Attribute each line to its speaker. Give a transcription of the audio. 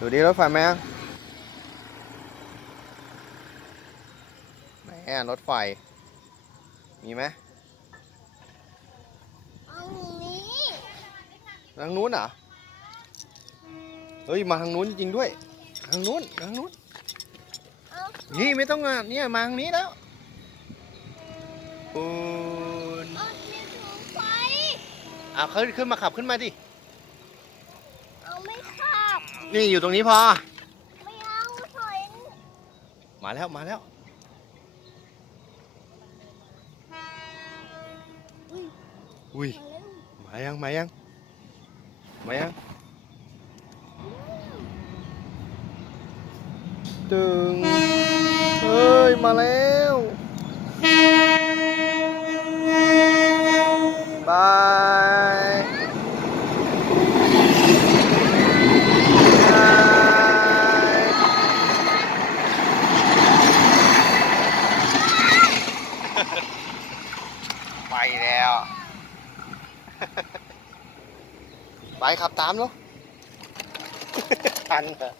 Speaker 1: ดูดิรถไฟไหมอะไหนอะรถไฟ มีไหม
Speaker 2: เอานี้
Speaker 1: ทางนู้นเหรอ เฮ้ย มาทางนู้นจริงๆด้วย ทางนู้น ทางนู้น
Speaker 2: เอา
Speaker 1: นี่ไม่ต้องอะเนี่ยมาทางนี้แล้วปูน
Speaker 2: เอาที่ถูไฟ
Speaker 1: อะขึ้นขึ้นมาขับขึ้นมาดิ
Speaker 2: เอาไม่ขับ
Speaker 1: นี่อยู่ตรงนี้พอ
Speaker 2: ไม่เอาถอย
Speaker 1: มาแล้วมาแล้วอุ้ย
Speaker 2: มาเร็ว
Speaker 1: มายังมายังมายังตึงเฮ้ยมาแล้วบายบาย ไปแล้ว ไปขับตามแล้วทันเหรอ